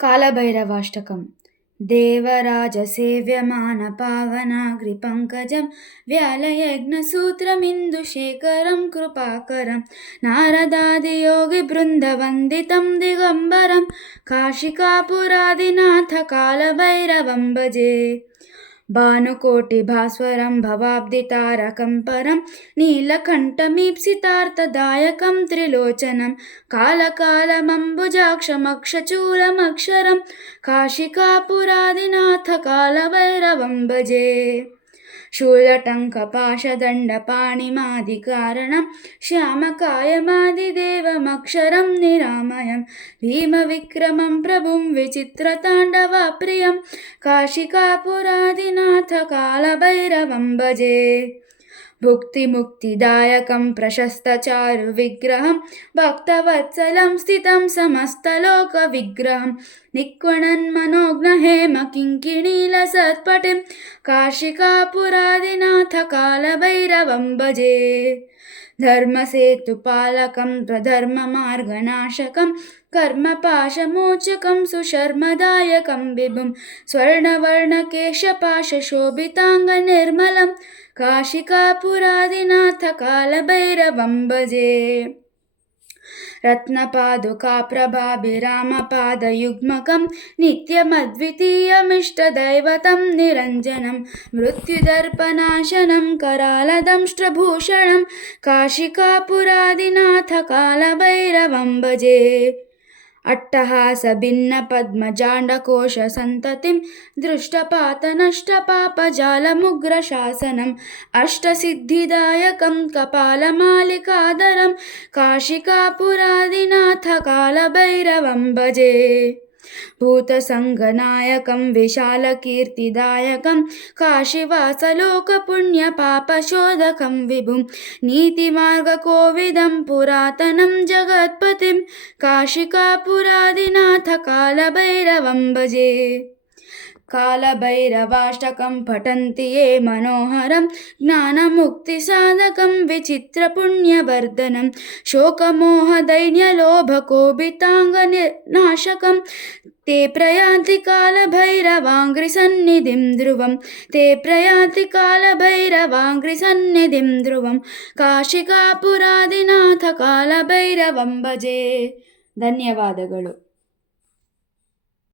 कालभैरवाष्टकम् देवराजसेव्यमानपावनाग्रिपङ्कजं व्यालयज्ञसूत्रमिन्दुशेखरं कृपाकरं नारदादियोगिवृन्दवन्दितं दिगम्बरं काशिकापुरादिनाथ कालभैरवं भजे। भानुकोटिभास्वरं भवाब्धितारकं परं नीलकण्ठमीप्सितार्थदायकं त्रिलोचनं कालकालमम्बुजाक्षमक्षचूलमक्षरं काशिकापुरादिनाथ कालभैरवं भजे। शूलटङ्कपाशदण्डपाणिमादिकारणं श्यामकायमादिदेवमक्षरं निरामयं भीमविक्रमं प्रभुं विचित्रताण्डवप्रियं काशिकापुरादिनाथ कालभैरवं भजे। भुक्तिमुक्तिदायकं प्रशस्तचारुविग्रहं भक्तवत्सलं स्थितं समस्तलोकविग्रहं निक्वणन्मनोज्ञहेमकिङ्किणीलसत्पटिं काशिकापुरादिनाथ कालभैरवं भजे। धर्मसेतुपालकं प्रधर्ममार्गनाशकं कर्मपाशमोचकं सुशर्मदायकं विभुं स्वर्णवर्णकेशपाशशोभिताङ्गनिर्मलं काशिकापुरादिनाथ कालभैरवं भजे। रत्नपादुकाप्रभाभिरामपादयुग्मकं नित्यमद्वितीयमिष्टदैवतं निरञ्जनं मृत्युदर्पनाशनं करालदंष्ट्रभूषणं काशिकापुरादिनाथ कालभैरवं भजे। अट्टहासभिन्नपद्मजाण्डकोशसन्ततिं दृष्टपातनष्टपापजालमुग्रशासनम् अष्टसिद्धिदायकं कपालमालिकाधरं काशिकापुरादिनाथ कालभैरवं भजे। भूतसङ्गनायकं विशालकीर्तिदायकं काशीवासलोकपुण्यपापशोधकं विभुं नीतिमार्गकोविदं पुरातनं जगत्पतिं काशिकापुरादिनाथ कालभैरवं भजे। कालभैरवाष्टकं पठन्ति ये मनोहरं ज्ञानमुक्तिसाधकं विचित्रपुण्यवर्धनं शोकमोहदैन्यलोभकोपिताङ्गनाशकं ते प्रयान्ति कालभैरवाङ्घ्रिसन्निधिं ध्रुवं ते प्रयान्ति कालभैरवाङ्घ्रिसन्निधिं ध्रुवं काशिकापुरादिनाथ कालभैरवं भजे। ಧನ್ಯವಾದಗಳು।